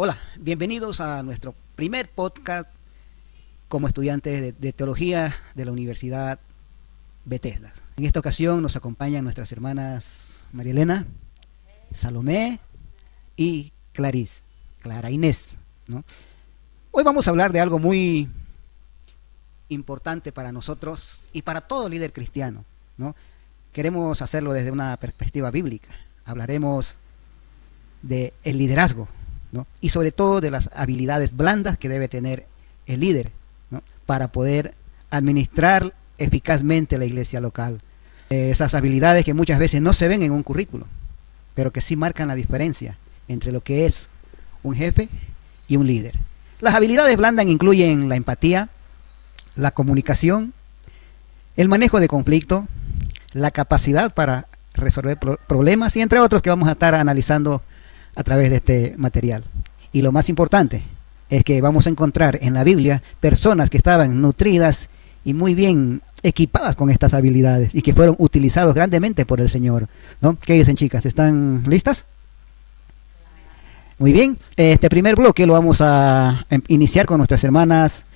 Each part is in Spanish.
Hola, bienvenidos a nuestro primer podcast como estudiantes de teología de la Universidad Bethesda. En esta ocasión nos acompañan nuestras hermanas María Elena, Salomé y Clara Inés, ¿no? Hoy vamos a hablar de algo muy importante para nosotros y para todo líder cristiano, ¿no? Queremos hacerlo desde una perspectiva bíblica. Hablaremos del liderazgo, ¿no? Y sobre todo de las habilidades blandas que debe tener el líder, ¿no? Para poder administrar eficazmente la iglesia local. Esas habilidades que muchas veces no se ven en un currículo, pero que sí marcan la diferencia entre lo que es un jefe y un líder. Las habilidades blandas incluyen la empatía, la comunicación, el manejo de conflicto, la capacidad para resolver problemas y entre otros que vamos a estar analizando a través de este material. Y lo más importante es que vamos a encontrar en la Biblia personas que estaban nutridas y muy bien equipadas con estas habilidades y que fueron utilizados grandemente por el Señor, ¿no? ¿Qué dicen, chicas? ¿Están listas? Muy bien, este primer bloque lo vamos a iniciar con nuestras hermanas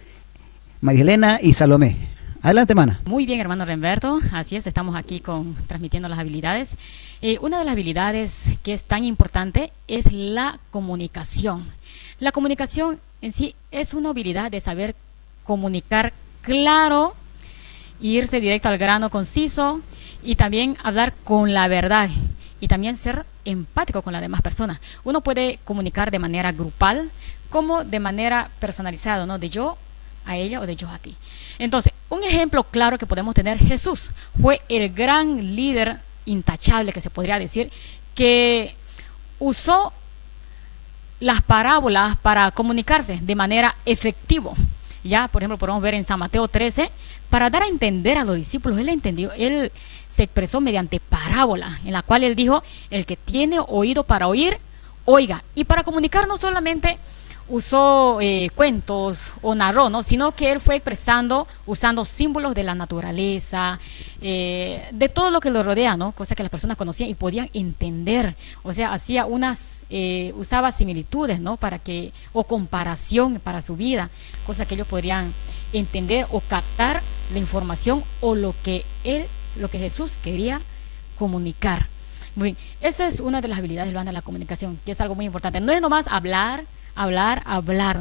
María Elena y Salomé. Adelante, hermana. Muy bien, hermano Renberto, así es, estamos aquí transmitiendo las habilidades. Una de las habilidades que es tan importante es la comunicación. La comunicación en sí es una habilidad de saber comunicar claro, irse directo al grano conciso y también hablar con la verdad y también ser empático con las demás personas. Uno puede comunicar de manera grupal como de manera personalizada, ¿no? De yo a ella o de yo a ti. Entonces, un ejemplo claro que podemos tener, Jesús fue el gran líder intachable que se podría decir, que usó las parábolas para comunicarse de manera efectiva. Ya, por ejemplo, podemos ver en San Mateo 13, para dar a entender a los discípulos, él se expresó mediante parábola, en la cual él dijo, el que tiene oído para oír, oiga. Y para comunicar no solamente usó cuentos o narró, ¿no? Sino que él fue expresando, usando símbolos de la naturaleza, de todo lo que lo rodea, ¿no? Cosas que las personas conocían y podían entender. O sea, hacía usaba similitudes, ¿no? O comparación para su vida, cosas que ellos podrían entender o captar la información o lo que Jesús quería comunicar. Muy bien, esa es una de las habilidades de la comunicación, que es algo muy importante. No es nomás hablar,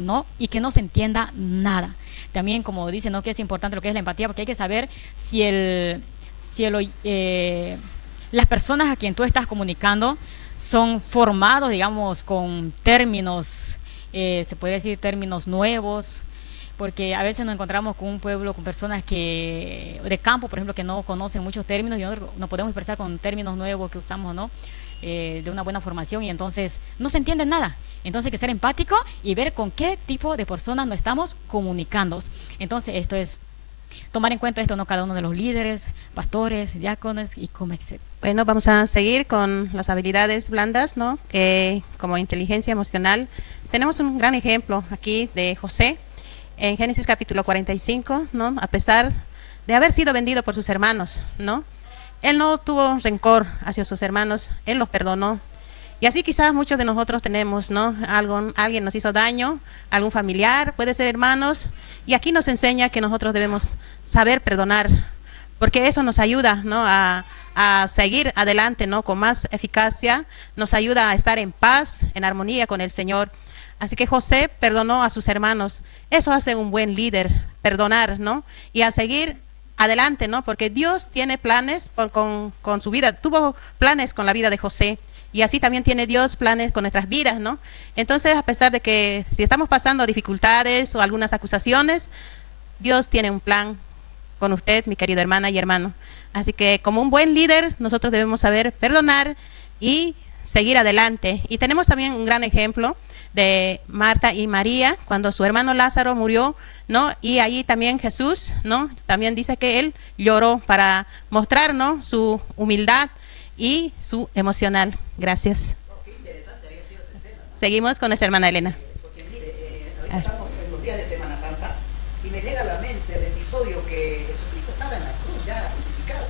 ¿no? Y que no se entienda nada. También, como dice, ¿no? Que es importante lo que es la empatía, porque hay que saber si las personas a quien tú estás comunicando son formados, digamos, con términos, se puede decir términos nuevos, porque a veces nos encontramos con un pueblo, con personas de campo, por ejemplo, que no conocen muchos términos y nosotros nos podemos expresar con términos nuevos que usamos, ¿no? De una buena formación y entonces no se entiende nada. Entonces hay que ser empático y ver con qué tipo de personas nos estamos comunicando. Entonces esto es tomar en cuenta esto, ¿no? Cada uno de los líderes, pastores, diáconos y como etc. Bueno, vamos a seguir con las habilidades blandas, ¿no? Como inteligencia emocional. Tenemos un gran ejemplo aquí de José en Génesis capítulo 45, ¿no? A pesar de haber sido vendido por sus hermanos, ¿no? Él no tuvo rencor hacia sus hermanos, él los perdonó. Y así quizás muchos de nosotros tenemos, ¿no? Alguien nos hizo daño, algún familiar, puede ser hermanos. Y aquí nos enseña que nosotros debemos saber perdonar, porque eso nos ayuda, ¿no? a seguir adelante, ¿no? Con más eficacia, nos ayuda a estar en paz, en armonía con el Señor. Así que José perdonó a sus hermanos. Eso hace un buen líder, perdonar, ¿no? Y a seguir adelante, ¿no? Porque Dios tiene planes con su vida. Tuvo planes con la vida de José y así también tiene Dios planes con nuestras vidas, ¿no? Entonces, a pesar de que si estamos pasando dificultades o algunas acusaciones, Dios tiene un plan con usted, mi querida hermana y hermano. Así que como un buen líder, nosotros debemos saber perdonar y seguir adelante. Y tenemos también un gran ejemplo de Marta y María cuando su hermano Lázaro murió, ¿no? Y allí también Jesús, ¿no? También dice que él lloró para mostrar, ¿no? Su humildad y su emocional. Gracias. Oh, qué interesante había sido este tema. Seguimos con nuestra hermana Elena. Porque mire, ahorita estamos en los días de Semana Santa y me llega a la mente el episodio que Jesucristo estaba en la cruz ya crucificado.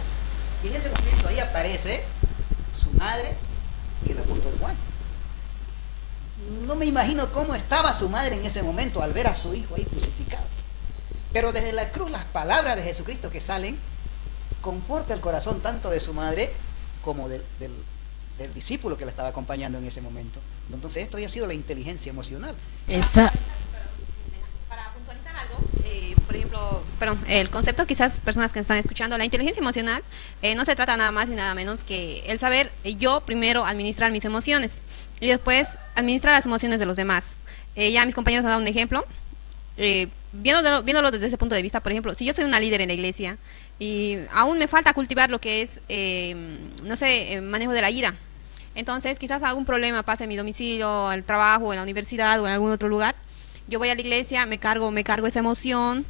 Y en ese momento ahí aparece su madre y el apóstol Juan. no me imagino cómo estaba su madre en ese momento al ver a su hijo ahí crucificado. Pero desde la cruz las palabras de Jesucristo que salen conforta el corazón tanto de su madre como del discípulo que la estaba acompañando en ese momento. Entonces esto ya ha sido la inteligencia emocional. Esa, Para puntualizar algo, por ejemplo, el concepto, quizás personas que nos están escuchando, la inteligencia emocional no se trata nada más y nada menos que el saber yo primero administrar mis emociones y después administrar las emociones de los demás. Ya mis compañeros han dado un ejemplo. Viéndolo desde ese punto de vista, por ejemplo, si yo soy una líder en la iglesia y aún me falta cultivar lo que es, manejo de la ira, entonces quizás algún problema pase en mi domicilio, en el trabajo, en la universidad o en algún otro lugar, yo voy a la iglesia, me cargo esa emoción,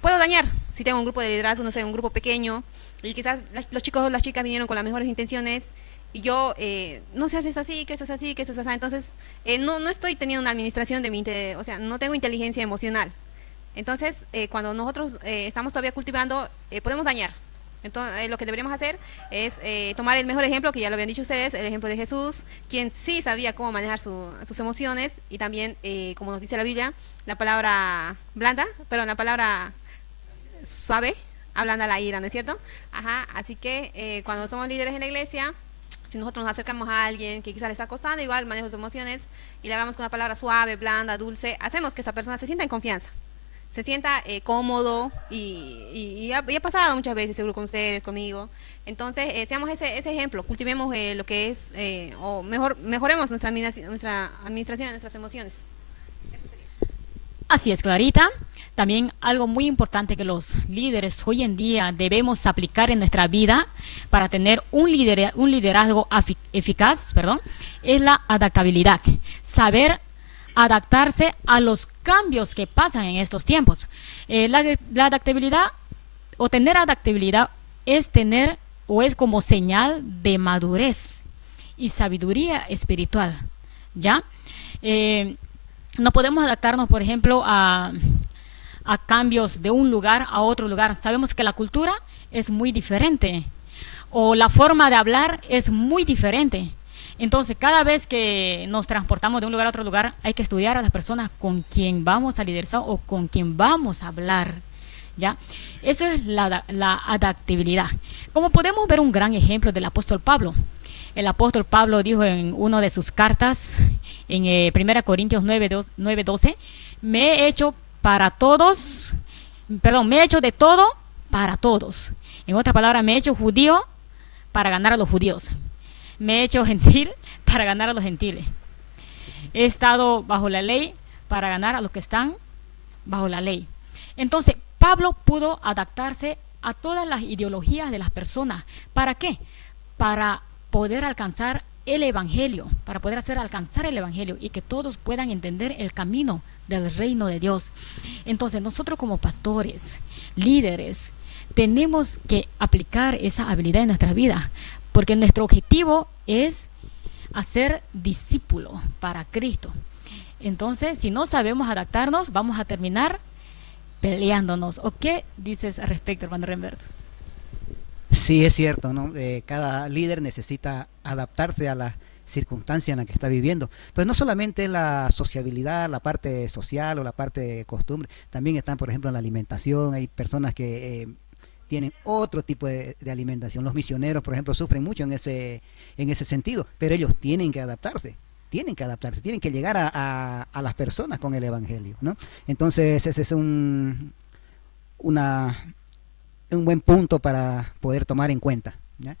puedo dañar, si tengo un grupo de liderazgo, no sé, un grupo pequeño, y quizás los chicos o las chicas vinieron con las mejores intenciones, y yo, no se hace eso así, que eso es así, que eso es así, entonces no estoy teniendo una administración de o sea, no tengo inteligencia emocional. Entonces, cuando nosotros estamos todavía cultivando, podemos dañar. Entonces, lo que deberíamos hacer es tomar el mejor ejemplo, que ya lo habían dicho ustedes, el ejemplo de Jesús, quien sí sabía cómo manejar sus emociones y también, como nos dice la Biblia, la palabra blanda, pero la palabra suave, ablanda la ira, ¿no es cierto? Ajá, así que cuando somos líderes en la iglesia, si nosotros nos acercamos a alguien que quizás le está costando, igual manejo sus emociones y le hablamos con una palabra suave, blanda, dulce, hacemos que esa persona se sienta en confianza, se sienta cómodo y ha pasado muchas veces, seguro con ustedes, conmigo. Entonces, seamos ese ejemplo, cultivemos lo que es, o mejoremos nuestra administración de nuestras emociones. así es, Clarita. También algo muy importante que los líderes hoy en día debemos aplicar en nuestra vida para tener un liderazgo eficaz, es la adaptabilidad. Saber adaptarse a los cambios que pasan en estos tiempos. La adaptabilidad o tener adaptabilidad es tener o es como señal de madurez y sabiduría espiritual, ¿ya? No podemos adaptarnos, por ejemplo, a cambios de un lugar a otro lugar. Sabemos que la cultura es muy diferente o la forma de hablar es muy diferente. Entonces, cada vez que nos transportamos de un lugar a otro lugar, hay que estudiar a las personas con quien vamos a liderar o con quien vamos a hablar, ¿ya? Eso es la adaptabilidad. Como podemos ver un gran ejemplo del apóstol Pablo. El apóstol Pablo dijo en una de sus cartas, en 1 Corintios 9:12, me he hecho de todo para todos. En otra palabra, me he hecho judío para ganar a los judíos. Me he hecho gentil para ganar a los gentiles. He estado bajo la ley para ganar a los que están bajo la ley. Entonces, Pablo pudo adaptarse a todas las ideologías de las personas. ¿Para qué? Para poder alcanzar el evangelio, para poder hacer alcanzar el evangelio y que todos puedan entender el camino del reino de Dios. Entonces, nosotros como pastores, líderes, tenemos que aplicar esa habilidad en nuestra vida, porque nuestro objetivo es hacer discípulo para Cristo. Entonces, si no sabemos adaptarnos, vamos a terminar peleándonos. ¿O qué dices al respecto, hermano Rembert? Sí, es cierto, ¿no? Cada líder necesita adaptarse a la circunstancia en la que está viviendo. Pues no solamente es la sociabilidad, la parte social o la parte de costumbre, también están, por ejemplo, en la alimentación. Hay personas que tienen otro tipo de alimentación. Los misioneros, por ejemplo, sufren mucho en ese sentido, pero ellos tienen que adaptarse, tienen que llegar a las personas con el evangelio, ¿no? Entonces ese es un buen punto para poder tomar en cuenta, ¿ya?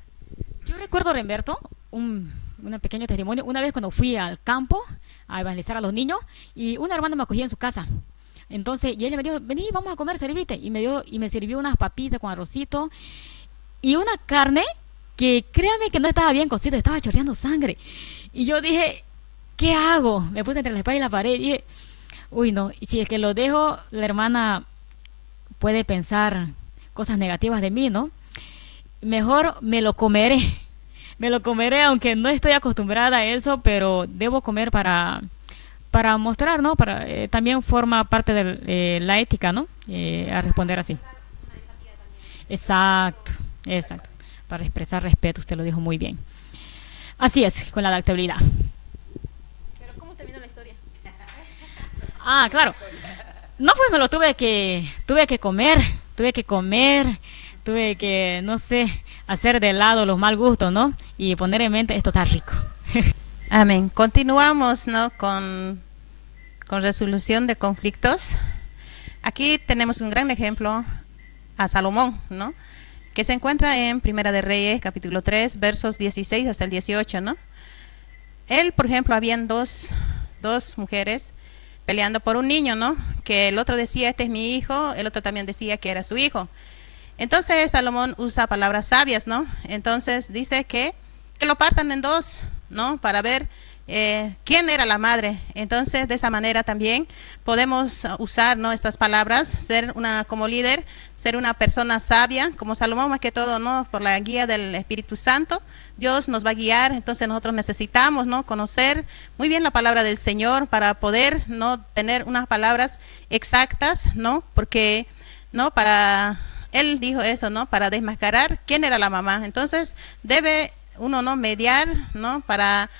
Yo recuerdo, Remberto, un pequeño testimonio. Una vez cuando fui al campo a evangelizar a los niños y una hermana me acogía en su casa. Entonces, y ella me dijo, vení, vamos a comer, servite. Y me sirvió unas papitas con arrocito y una carne que créame que no estaba bien cocida, estaba chorreando sangre. Y yo dije, ¿qué hago? Me puse entre la espalda y la pared y dije, uy, no, y si es que lo dejo, la hermana puede pensar cosas negativas de mí, ¿no? Mejor me lo comeré. Me lo comeré, aunque no estoy acostumbrada a eso, pero debo comer para mostrar, ¿no? También forma parte de la ética, ¿no? A responder así. Exacto. Para expresar respeto, usted lo dijo muy bien. Así es, con la adaptabilidad. Pero ¿cómo terminó la Ah, claro. No, pues me lo tuve que, no sé, hacer de lado los mal gustos, ¿no? Y poner en mente, esto está rico. Amén. Continuamos, ¿no? Con resolución de conflictos. Aquí tenemos un gran ejemplo a Salomón, ¿no? Que se encuentra en Primera de Reyes, capítulo 3, versos 16 hasta el 18, ¿no? Él, por ejemplo, habían dos mujeres peleando por un niño, ¿no? Que el otro decía, este es mi hijo, el otro también decía que era su hijo. Entonces Salomón usa palabras sabias, ¿no? Entonces dice que lo partan en dos, ¿no? Para ver quién era la madre. Entonces de esa manera también podemos usar, ¿no? Estas palabras, como líder, ser una persona sabia, como Salomón más que todo, ¿no? Por la guía del Espíritu Santo, Dios nos va a guiar. Entonces nosotros necesitamos, ¿no? Conocer muy bien la palabra del Señor para poder, ¿no? Tener unas palabras exactas, ¿no? Porque, ¿no? Él dijo eso, ¿no? Para desmascarar quién era la mamá. Entonces debe uno, ¿no? Mediar, ¿no? Para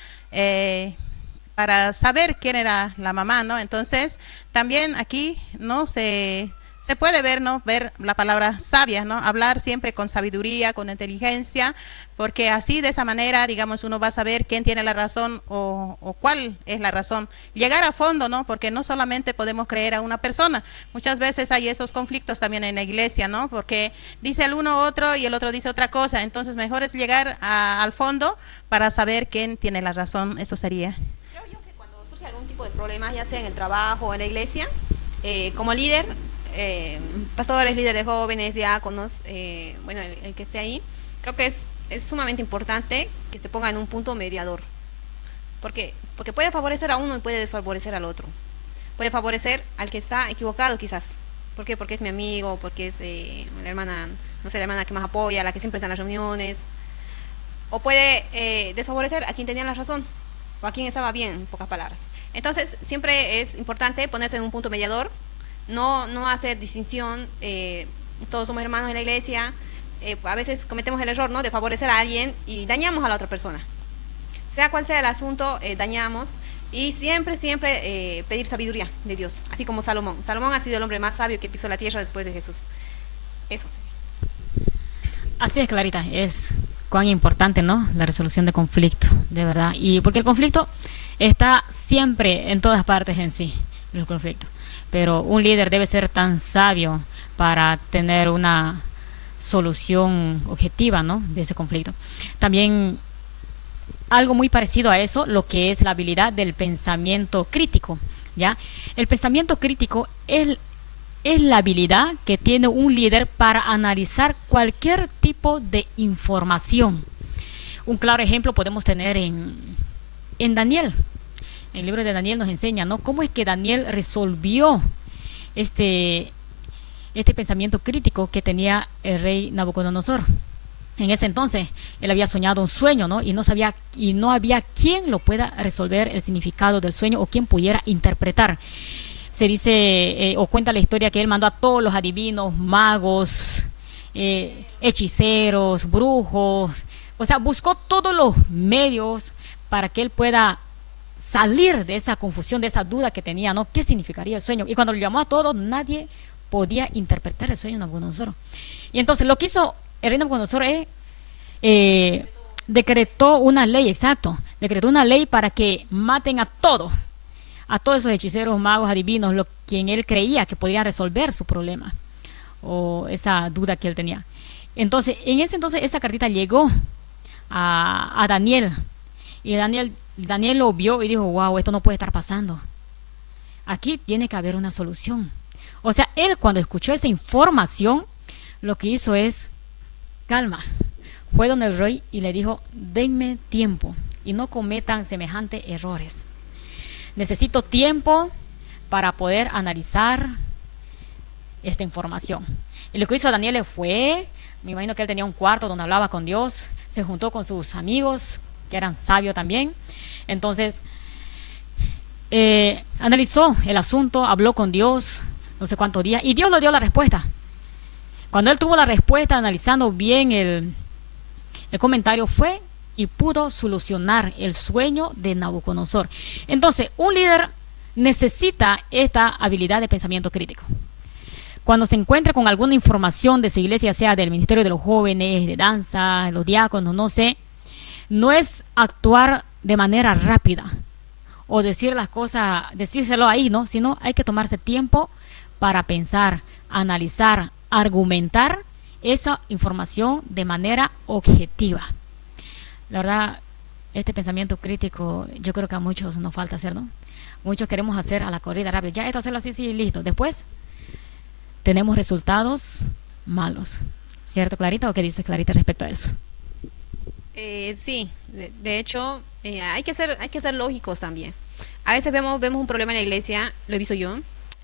saber quién era la mamá, ¿no? Entonces también aquí, ¿no? Se puede ver, ¿no? Ver la palabra sabia, ¿no? Hablar siempre con sabiduría, con inteligencia, porque así de esa manera, digamos, uno va a saber quién tiene la razón o cuál es la razón. Llegar a fondo, ¿no? Porque no solamente podemos creer a una persona. Muchas veces hay esos conflictos también en la iglesia, ¿no? Porque dice el uno otro y el otro dice otra cosa. Entonces mejor es llegar al fondo para saber quién tiene la razón. Eso sería. Creo yo que cuando surge algún tipo de problema, ya sea en el trabajo o en la iglesia, como líder, pastores, líderes de jóvenes, diáconos, bueno, el que esté ahí, creo que es sumamente importante que se ponga en un punto mediador. Porque puede favorecer a uno y puede desfavorecer al otro. Puede favorecer al que está equivocado quizás. ¿Por qué? Porque es mi amigo, porque es la hermana, no sé, la hermana que más apoya, la que siempre está en las reuniones. O puede desfavorecer a quien tenía la razón o a quien estaba bien, en pocas palabras. Entonces siempre es importante ponerse en un punto mediador. No hacer distinción, todos somos hermanos en la iglesia, a veces cometemos el error, ¿no? De favorecer a alguien y dañamos a la otra persona. Sea cual sea el asunto, dañamos, y siempre pedir sabiduría de Dios, así como Salomón. Salomón ha sido el hombre más sabio que pisó la tierra después de Jesús. Eso sí. Así es, Clarita, es cuán importante, ¿no? La resolución de conflicto, de verdad. Y porque el conflicto está siempre en todas partes en sí, el conflicto. Pero un líder debe ser tan sabio para tener una solución objetiva, ¿no? De ese conflicto. También algo muy parecido a eso, lo que es la habilidad del pensamiento crítico, ¿ya? El pensamiento crítico es la habilidad que tiene un líder para analizar cualquier tipo de información. Un claro ejemplo podemos tener en Daniel. El libro de Daniel nos enseña, ¿no? Cómo es que Daniel resolvió este pensamiento crítico que tenía el rey Nabucodonosor. En ese entonces él había soñado un sueño, ¿no? Y no había quien lo pueda resolver el significado del sueño o quien pudiera interpretar. Se dice o cuenta la historia que él mandó a todos los adivinos, magos, hechiceros, brujos, o sea, buscó todos los medios para que él pueda salir de esa confusión, de esa duda que tenía, ¿no? ¿Qué significaría el sueño? Y cuando lo llamó a todos, nadie podía interpretar el sueño de Nabucodonosor. Y entonces lo que hizo el rey Nabucodonosor decretó una ley para que maten a todos esos hechiceros, magos, adivinos, quien él creía que podría resolver su problema o esa duda que él tenía. Entonces, en ese entonces, esa cartita llegó a Daniel, y Daniel lo vio y dijo, wow, esto no puede estar pasando. Aquí tiene que haber una solución. O sea, él cuando escuchó esa información, lo que hizo es, calma, fue donde el rey y le dijo, denme tiempo y no cometan semejantes errores. Necesito tiempo para poder analizar esta información. Y lo que hizo Daniel fue, me imagino que él tenía un cuarto donde hablaba con Dios, se juntó con sus amigos, que eran sabios también. Entonces, analizó el asunto, habló con Dios, no sé cuántos días, y Dios le dio la respuesta. Cuando él tuvo la respuesta, analizando bien el comentario, fue y pudo solucionar el sueño de Nabucodonosor. Entonces, un líder necesita esta habilidad de pensamiento crítico. Cuando se encuentra con alguna información de su iglesia, sea del Ministerio de los Jóvenes, de danza, los diáconos, no sé, no es actuar de manera rápida o decir las cosas, decírselo ahí, ¿no? Sino hay que tomarse tiempo para pensar, analizar, argumentar esa información de manera objetiva. La verdad, este pensamiento crítico yo creo que a muchos nos falta hacer, ¿no? Muchos queremos hacer a la corrida rápida, ya esto hacerlo así, sí, listo. Después tenemos resultados malos. ¿Cierto, Clarita? ¿O qué dices, Clarita, respecto a eso? Sí, de hecho, hay que ser lógicos también. A veces vemos un problema en la iglesia, lo he visto yo,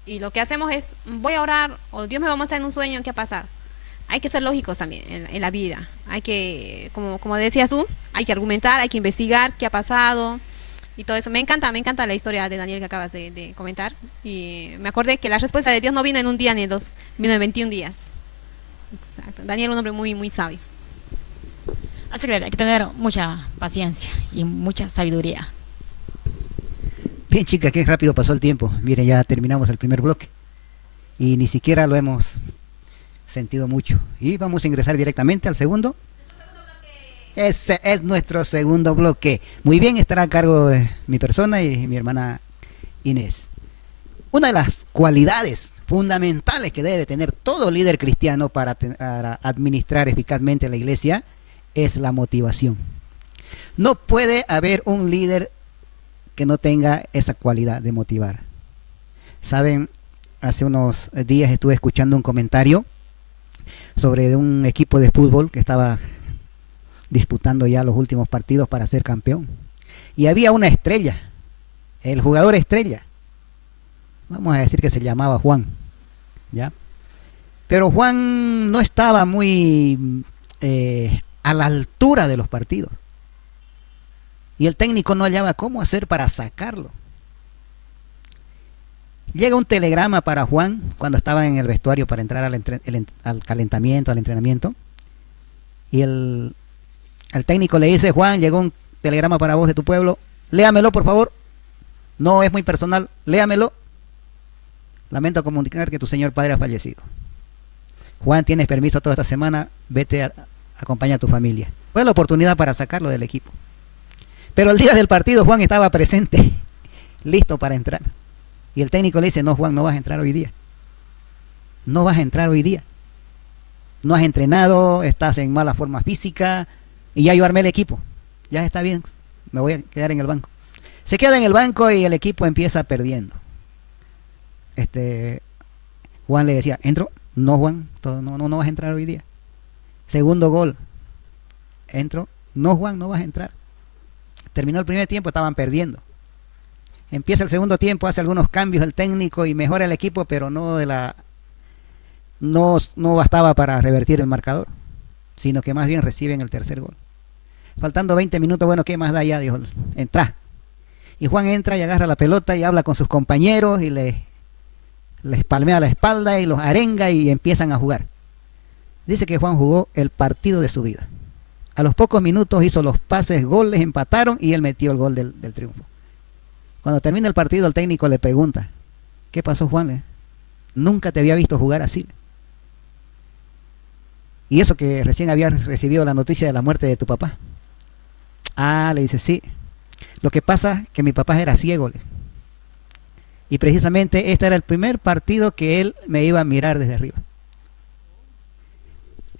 y lo que hacemos es, voy a orar, o Dios me va a mostrar en un sueño qué ha pasado. Hay que ser lógicos también en la vida. Hay que, como decías tú, hay que argumentar, hay que investigar qué ha pasado y todo eso. Me encanta la historia de Daniel que acabas de comentar. Y me acordé que la respuesta de Dios no vino en un día ni en dos, vino en 21 días. Exacto. Daniel, un hombre muy, muy sabio. Así que hay que tener mucha paciencia y mucha sabiduría. Bien, chicas, qué rápido pasó el tiempo. Miren, ya terminamos el primer bloque y ni siquiera lo hemos sentido mucho. Y vamos a ingresar directamente al segundo. Ese es nuestro segundo bloque. Muy bien, estará a cargo de mi persona y mi hermana Inés. Una de las cualidades fundamentales que debe tener todo líder cristiano para administrar eficazmente la iglesia es la motivación. No puede haber un líder que no tenga esa cualidad de motivar. Saben, hace unos días estuve escuchando un comentario sobre un equipo de fútbol que estaba disputando ya los últimos partidos para ser campeón. Y había una estrella, el jugador estrella. Vamos a decir que se llamaba Juan, ¿ya? Pero Juan no estaba muy a la altura de los partidos. Y el técnico no hallaba cómo hacer para sacarlo. Llega un telegrama para Juan cuando estaba en el vestuario para entrar al calentamiento, al entrenamiento. Y el técnico le dice: Juan, llegó un telegrama para vos de tu pueblo. Léamelo, por favor. No es muy personal, léamelo. Lamento comunicar que tu señor padre ha fallecido. Juan, tienes permiso toda esta semana, vete a acompañar a tu familia. Fue la oportunidad para sacarlo del equipo. Pero el día del partido Juan estaba presente, listo para entrar. Y el técnico le dice: no, Juan, no vas a entrar hoy día. No vas a entrar hoy día. No has entrenado, estás en mala forma física y ya yo armé el equipo. Ya está bien, me voy a quedar en el banco. Se queda en el banco y el equipo empieza perdiendo. Juan le decía: ¿entro? No, Juan, no vas a entrar hoy día. Segundo gol. ¿Entro? No, Juan, no vas a entrar. Terminó el primer tiempo, estaban perdiendo. Empieza el segundo tiempo, hace algunos cambios el técnico y mejora el equipo, pero no bastaba para revertir el marcador, sino que más bien reciben el tercer gol. Faltando 20 minutos, bueno, ¿qué más da ya? Dijo, entra. Y Juan entra y agarra la pelota y habla con sus compañeros y les palmea la espalda y los arenga y empiezan a jugar. Dice que Juan jugó el partido de su vida. A los pocos minutos hizo los pases, goles, empataron y él metió el gol del triunfo. Cuando termina el partido, el técnico le pregunta: ¿qué pasó, Juan? Nunca te había visto jugar así. Y eso que recién habías recibido la noticia de la muerte de tu papá. Ah, le dice: sí. Lo que pasa es que mi papá era ciego. Y precisamente este era el primer partido que él me iba a mirar desde arriba.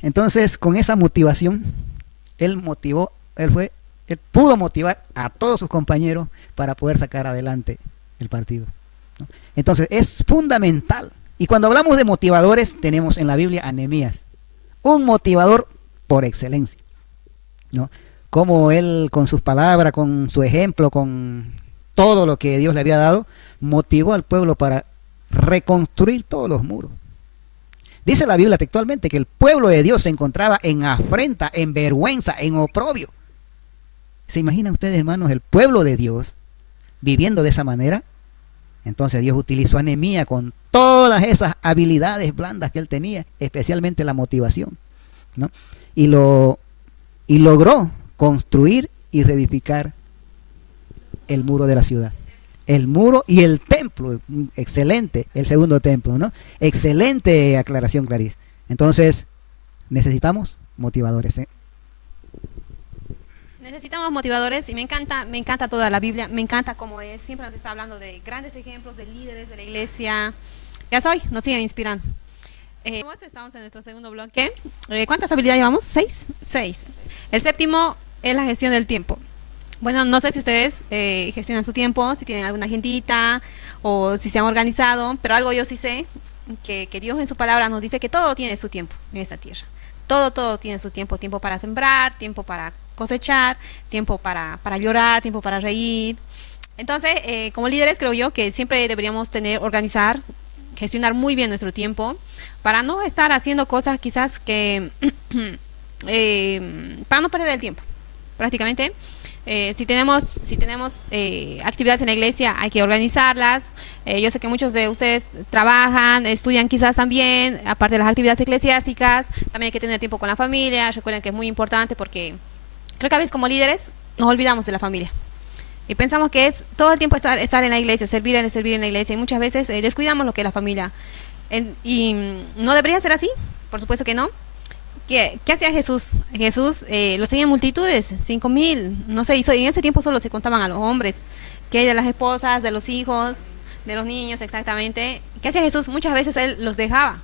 Entonces, con esa motivación, él pudo motivar a todos sus compañeros para poder sacar adelante el partido, ¿no? Entonces, es fundamental. Y cuando hablamos de motivadores, tenemos en la Biblia a Nehemías, un motivador por excelencia, ¿no? Como él, con sus palabras, con su ejemplo, con todo lo que Dios le había dado, motivó al pueblo para reconstruir todos los muros. Dice la Biblia textualmente que el pueblo de Dios se encontraba en afrenta, en vergüenza, en oprobio. ¿Se imaginan ustedes, hermanos, el pueblo de Dios viviendo de esa manera? Entonces Dios utilizó a Nehemías con todas esas habilidades blandas que él tenía, especialmente la motivación, ¿no? Y logró construir y reedificar el muro de la ciudad. el muro y el templo. Excelente, el segundo templo, ¿no? Excelente aclaración, Clarice. Entonces, necesitamos motivadores, ¿eh? Necesitamos motivadores y me encanta toda la Biblia, me encanta cómo es, siempre nos está hablando de grandes ejemplos, de líderes de la iglesia. Ya soy, nos sigue inspirando. Estamos en nuestro segundo bloque. ¿Cuántas habilidades llevamos? ¿Seis? El séptimo es la gestión del tiempo. Bueno, no sé si ustedes gestionan su tiempo, si tienen alguna agendita o si se han organizado, pero algo yo sí sé, que Dios en su palabra nos dice que todo tiene su tiempo en esta tierra. Todo tiene su tiempo. Tiempo para sembrar, tiempo para cosechar, tiempo para llorar, tiempo para reír. Entonces, como líderes creo yo que siempre deberíamos organizar, gestionar muy bien nuestro tiempo para no estar haciendo cosas quizás que para no perder el tiempo prácticamente. Si tenemos actividades en la iglesia, hay que organizarlas. Yo sé que muchos de ustedes trabajan, estudian quizás también, aparte de las actividades eclesiásticas, también hay que tener tiempo con la familia. Recuerden que es muy importante porque creo que a veces como líderes nos olvidamos de la familia y pensamos que es todo el tiempo estar en la iglesia, servir en la iglesia, y muchas veces descuidamos lo que es la familia. Y no debería ser así, por supuesto que no. ¿Qué hacía Jesús? Jesús lo seguían multitudes, 5,000, no sé, y en ese tiempo solo se contaban a los hombres. ¿Qué hay de las esposas, de los hijos, de los niños exactamente? ¿Qué hacía Jesús? Muchas veces él los dejaba,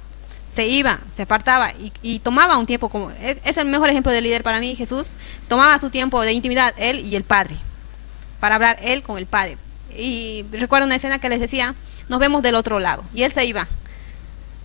se iba, se apartaba y tomaba un tiempo, como es el mejor ejemplo de líder para mí. Jesús tomaba su tiempo de intimidad, él y el Padre, para hablar él con el Padre. Y recuerdo una escena que les decía, nos vemos del otro lado, y él se iba.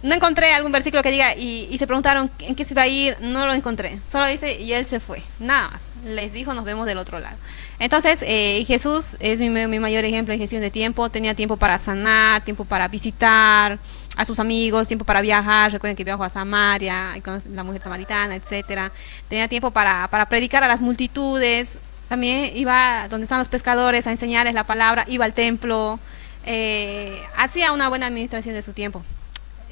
No encontré algún versículo que diga, y se preguntaron en qué se iba a ir, no lo encontré. Solo dice, y él se fue, nada más. Les dijo, nos vemos del otro lado. Entonces, Jesús es mi mayor ejemplo en gestión de tiempo. Tenía tiempo para sanar, tiempo para visitar a sus amigos, tiempo para viajar. Recuerden que viajó a Samaria, con la mujer samaritana, etcétera. Tenía tiempo para predicar a las multitudes. También iba donde están los pescadores a enseñarles la palabra, iba al templo. Hacía una buena administración de su tiempo.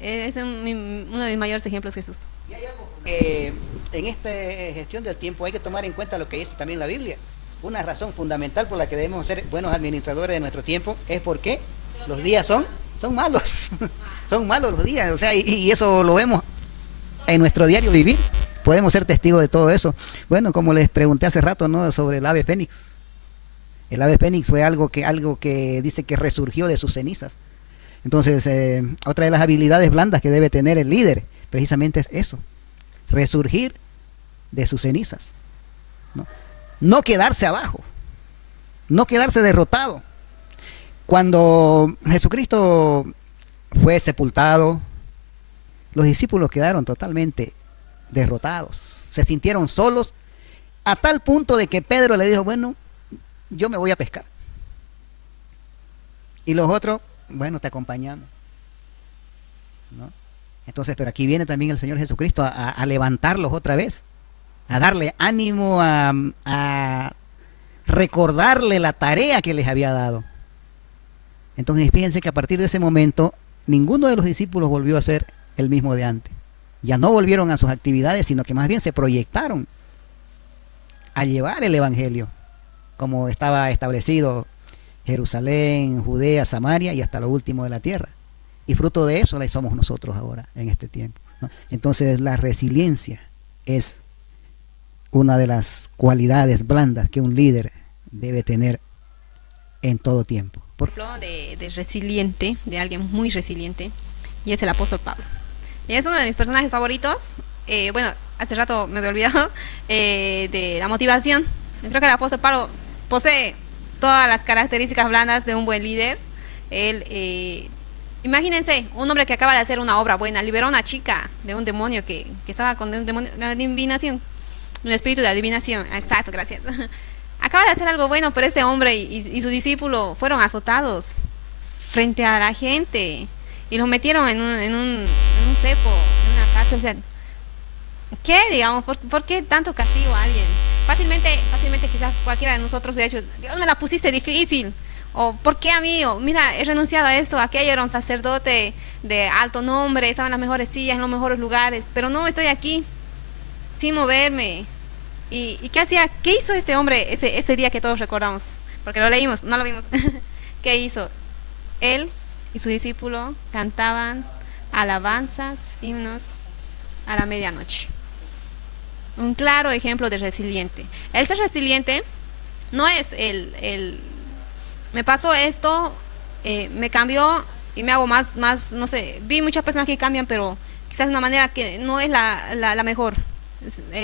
Es uno de mis mayores ejemplos, Jesús. Y hay algo que en esta gestión del tiempo hay que tomar en cuenta lo que dice también la Biblia. Una razón fundamental por la que debemos ser buenos administradores de nuestro tiempo es porque los días son malos. Son malos los días, o sea, y eso lo vemos en nuestro diario vivir. Podemos ser testigos de todo eso. Bueno, como les pregunté hace rato, ¿no?, sobre el ave fénix. El ave fénix fue algo que dice que resurgió de sus cenizas. Entonces, otra de las habilidades blandas que debe tener el líder precisamente es eso, resurgir de sus cenizas, no quedarse abajo, no quedarse derrotado. Cuando Jesucristo fue sepultado, los discípulos quedaron totalmente derrotados, se sintieron solos, a tal punto de que Pedro le dijo, bueno, yo me voy a pescar. Y los otros, bueno, te acompañamos, ¿no? Entonces, pero aquí viene también el Señor Jesucristo a levantarlos otra vez, a darle ánimo, a recordarle la tarea que les había dado. Entonces, fíjense que a partir de ese momento, ninguno de los discípulos volvió a ser el mismo de antes. Ya no volvieron a sus actividades, sino que más bien se proyectaron a llevar el Evangelio, como estaba establecido: Jerusalén, Judea, Samaria y hasta lo último de la tierra. Y fruto de eso somos nosotros ahora, en este tiempo, ¿no? Entonces, la resiliencia es una de las cualidades blandas que un líder debe tener en todo tiempo. Ejemplo de resiliente, de alguien muy resiliente, y es el apóstol Pablo. Y es uno de mis personajes favoritos. Bueno, hace rato me había olvidado de la motivación. Yo creo que el apóstol Pablo posee todas las características blandas de un buen líder. Él, imagínense, un hombre que acaba de hacer una obra buena, liberó a una chica de un demonio que estaba con un demonio, una adivinación, un espíritu de adivinación. Exacto, gracias. Acaba de hacer algo bueno, pero ese hombre y su discípulo fueron azotados frente a la gente y los metieron en un cepo, en una cárcel. O sea, ¿qué, digamos? ¿Por qué tanto castigo a alguien? Fácilmente quizás cualquiera de nosotros hubiera dicho, Dios, me la pusiste difícil. O, ¿por qué a mí? O, mira, he renunciado a esto. Aquello era un sacerdote de alto nombre, estaba en las mejores sillas, en los mejores lugares, pero no, estoy aquí sin moverme. ¿Y qué hacía? ¿Qué hizo ese hombre ese día que todos recordamos? Porque lo leímos, no lo vimos. ¿Qué hizo? Él y su discípulo cantaban alabanzas, himnos a la medianoche. Un claro ejemplo de resiliente. El ser resiliente no es me pasó esto, me cambió y me hago más, no sé, vi muchas personas que cambian, pero quizás de una manera que no es la mejor.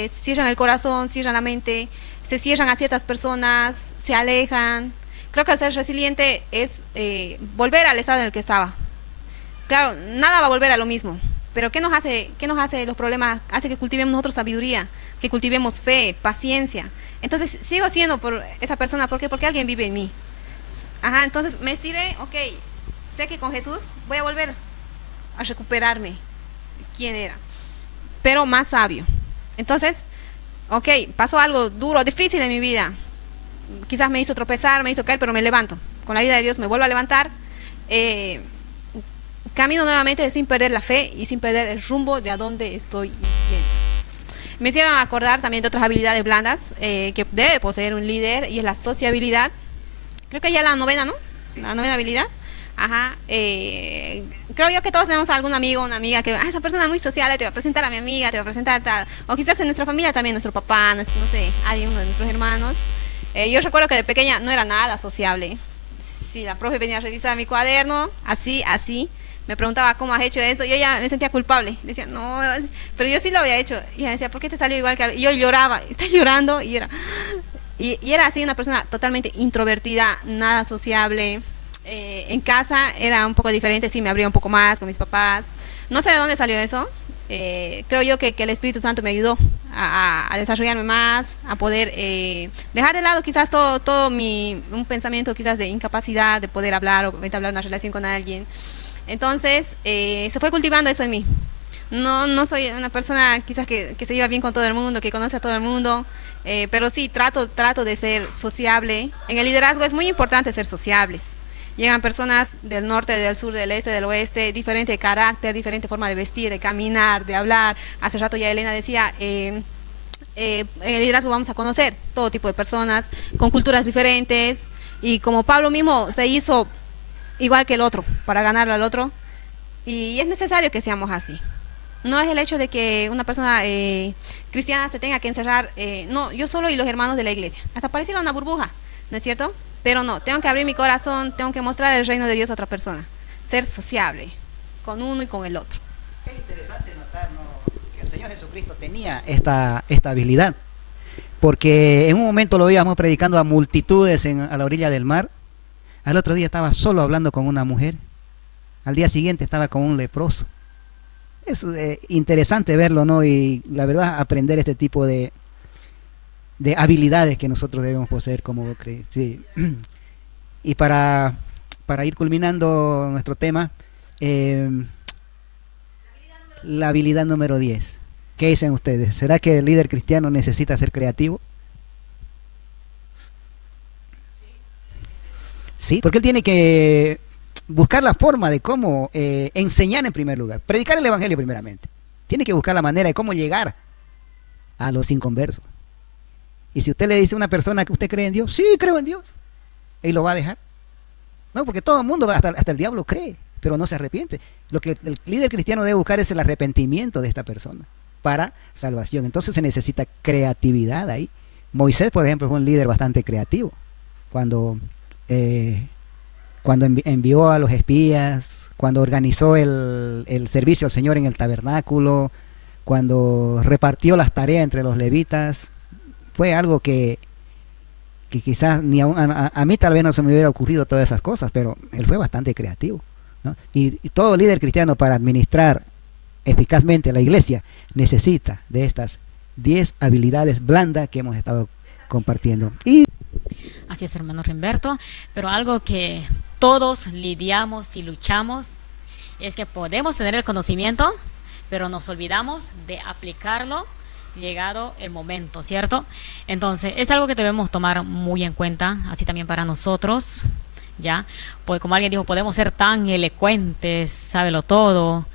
Cierran el corazón, cierran la mente, se cierran a ciertas personas, se alejan. Creo que el ser resiliente es volver al estado en el que estaba. Claro, nada va a volver a lo mismo, pero ¿qué nos hace los problemas? Hace que cultivemos nosotros sabiduría, que cultivemos fe, paciencia. Entonces sigo siendo por esa persona, ¿por qué? Porque alguien vive en mí. Ajá, entonces me estiré, ok, sé que con Jesús voy a volver a recuperarme quién era, pero más sabio. Entonces, ok, pasó algo duro, difícil en mi vida, quizás me hizo tropezar, me hizo caer, pero me levanto, con la ayuda de Dios me vuelvo a levantar, camino nuevamente sin perder la fe y sin perder el rumbo de a dónde estoy yendo. Me hicieron acordar también de otras habilidades blandas que debe poseer un líder, y es la sociabilidad. Creo que ya la novena, ¿no? La novena habilidad. Ajá. Creo yo que todos tenemos algún amigo o una amiga que, esa persona es muy social, te va a presentar a mi amiga, te va a presentar tal. O quizás en nuestra familia también, nuestro papá, no sé, alguien, uno de nuestros hermanos. Yo recuerdo que de pequeña no era nada sociable. Si la profe venía a revisar mi cuaderno, así, me preguntaba cómo has hecho eso, yo ya me sentía culpable. Decía, no, pero yo sí lo había hecho. Y ella decía, ¿por qué te salió igual que a...? Y yo lloraba, estás llorando, y era así, una persona totalmente introvertida, nada sociable. En casa era un poco diferente, sí, me abría un poco más con mis papás. No sé de dónde salió eso. Creo yo que el Espíritu Santo me ayudó a desarrollarme más, a poder dejar de lado quizás todo un pensamiento quizás de incapacidad de poder hablar o entablar una relación con alguien. Entonces se fue cultivando eso en mí. No soy una persona quizás que se lleva bien con todo el mundo, que conoce a todo el mundo, pero sí trato de ser sociable. En el liderazgo es muy importante ser sociables. Llegan personas del norte, del sur, del este, del oeste, diferente carácter, diferente forma de vestir, de caminar, de hablar. Hace rato ya Elena decía, en el liderazgo vamos a conocer todo tipo de personas con culturas diferentes, y como Pablo mismo se hizo igual que el otro para ganarle al otro, y es necesario que seamos así. No es el hecho de que una persona cristiana se tenga que encerrar, no, yo solo y los hermanos de la iglesia, hasta pareciera una burbuja, ¿no es cierto? Pero no, tengo que abrir mi corazón, tengo que mostrar el reino de Dios a otra persona, ser sociable con uno y con el otro. Es interesante notar, ¿no?, que el Señor Jesucristo tenía esta habilidad, porque en un momento lo veíamos predicando a multitudes a la orilla del mar, al otro día estaba solo hablando con una mujer, al día siguiente estaba con un leproso. Es interesante verlo, ¿no? Y la verdad, aprender este tipo de habilidades que nosotros debemos poseer como creyentes. Sí. Y para ir culminando nuestro tema, la habilidad número 10. ¿Qué dicen ustedes? ¿Será que el líder cristiano necesita ser creativo? Sí, porque él tiene que buscar la forma de cómo enseñar en primer lugar, predicar el evangelio primeramente. Tiene que buscar la manera de cómo llegar a los inconversos. Y si usted le dice a una persona que usted cree en Dios, sí, creo en Dios, ¿y lo va a dejar? No, porque todo el mundo, hasta el diablo cree, pero no se arrepiente. Lo que el líder cristiano debe buscar es el arrepentimiento de esta persona para salvación. Entonces se necesita creatividad ahí. Moisés, por ejemplo, fue un líder bastante creativo. Cuando envió a los espías, cuando organizó el servicio al Señor en el tabernáculo, cuando repartió las tareas entre los levitas, fue algo que quizás ni a mí tal vez no se me hubiera ocurrido todas esas cosas, pero él fue bastante creativo, ¿no? Y todo líder cristiano, para administrar eficazmente la iglesia, necesita de estas 10 habilidades blandas que hemos estado compartiendo. Así es, hermano Rimberto, pero algo que todos lidiamos y luchamos es que podemos tener el conocimiento, pero nos olvidamos de aplicarlo llegado el momento, ¿cierto? Entonces es algo que debemos tomar muy en cuenta, así también para nosotros, ¿ya? Pues como alguien dijo, podemos ser tan elocuentes, sábelo todo,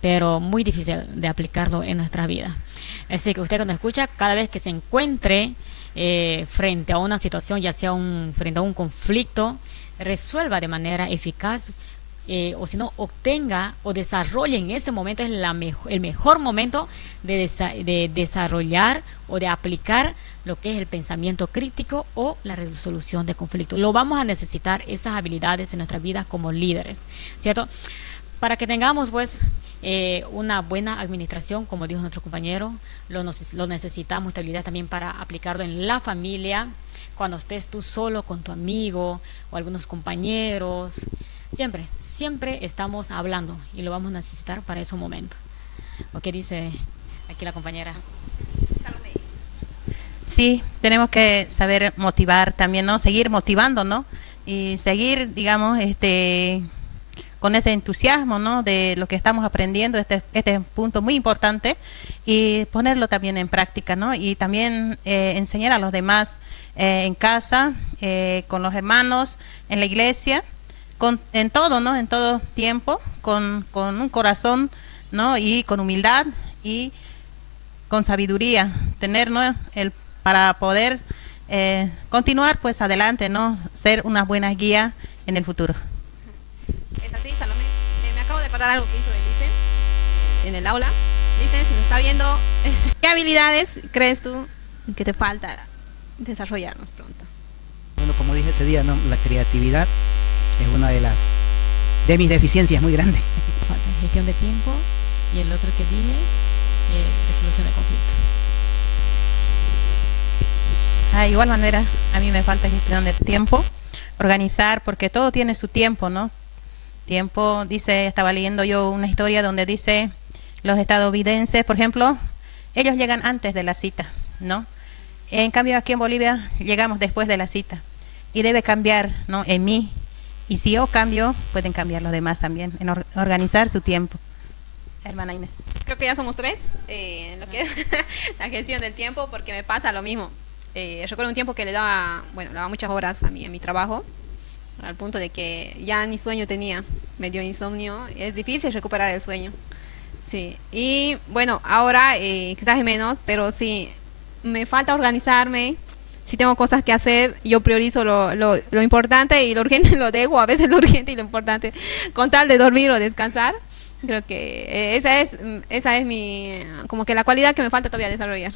pero muy difícil de aplicarlo en nuestra vida. Así que usted, cuando escucha, cada vez que se encuentre frente a una situación, ya sea frente a un conflicto, resuelva de manera eficaz, o si no, obtenga o desarrolle en ese momento, es el mejor momento de desarrollar o de aplicar lo que es el pensamiento crítico o la resolución de conflictos. Lo vamos a necesitar, esas habilidades en nuestra vida como líderes, ¿cierto? Para que tengamos pues una buena administración, como dijo nuestro compañero, lo necesitamos, esta habilidad también para aplicarlo en la familia, cuando estés tú solo con tu amigo o algunos compañeros. Siempre estamos hablando y lo vamos a necesitar para ese momento. ¿O qué dice aquí la compañera? Sí, tenemos que saber motivar también, ¿no? Seguir motivando, ¿no? Y seguir, digamos, con ese entusiasmo, ¿no? De lo que estamos aprendiendo, este es un punto muy importante, y ponerlo también en práctica, ¿no? Y también enseñar a los demás en casa, con los hermanos, en la iglesia, en todo, ¿no? En todo tiempo, con un corazón, ¿no? Y con humildad y con sabiduría, tener, ¿no? Para poder continuar pues adelante, ¿no? Ser unas buenas guías en el futuro. Es así, Salomé. Me acabo de acordar algo que hizo Elicen en el aula. Elicen, si nos está viendo, ¿qué habilidades crees tú que te falta desarrollarnos pronto? Bueno, como dije ese día, ¿no? La creatividad es una de mis deficiencias muy grandes. Falta gestión de tiempo, y el otro que dije, resolución de conflictos. De igual manera, a mí me falta gestión de tiempo, organizar, porque todo tiene su tiempo, ¿no? Tiempo, estaba leyendo yo una historia donde dice, los estadounidenses, por ejemplo, ellos llegan antes de la cita, ¿no? En cambio, aquí en Bolivia llegamos después de la cita, y debe cambiar, ¿no? En mí. Y si yo cambio, pueden cambiar los demás también, en organizar su tiempo. Hermana Inés. Creo que ya somos tres en lo que es la gestión del tiempo, porque me pasa lo mismo. Recuerdo un tiempo que le daba muchas horas a mi trabajo, al punto de que ya ni sueño tenía, me dio insomnio, es difícil recuperar el sueño. Sí, y bueno, ahora quizás es menos, pero sí, me falta organizarme. Si tengo cosas que hacer, yo priorizo lo importante, y lo urgente lo dejo, a veces lo urgente y lo importante, con tal de dormir o descansar. Creo que esa es como que la cualidad que me falta todavía desarrollar.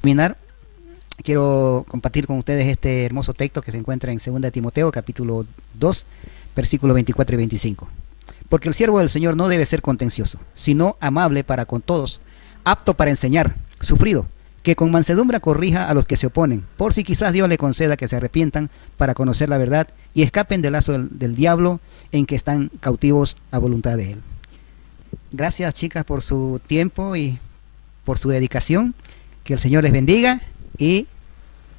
Terminar, quiero compartir con ustedes este hermoso texto que se encuentra en 2 de Timoteo, capítulo 2, versículos 24 y 25. Porque el siervo del Señor no debe ser contencioso, sino amable para con todos, apto para enseñar, sufrido, que con mansedumbre corrija a los que se oponen, por si quizás Dios le conceda que se arrepientan para conocer la verdad y escapen del lazo del diablo en que están cautivos a voluntad de él. Gracias, chicas, por su tiempo y por su dedicación. Que el Señor les bendiga y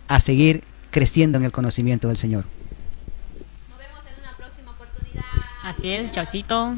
a seguir creciendo en el conocimiento del Señor. Nos vemos en una próxima oportunidad. Así es, chaucito.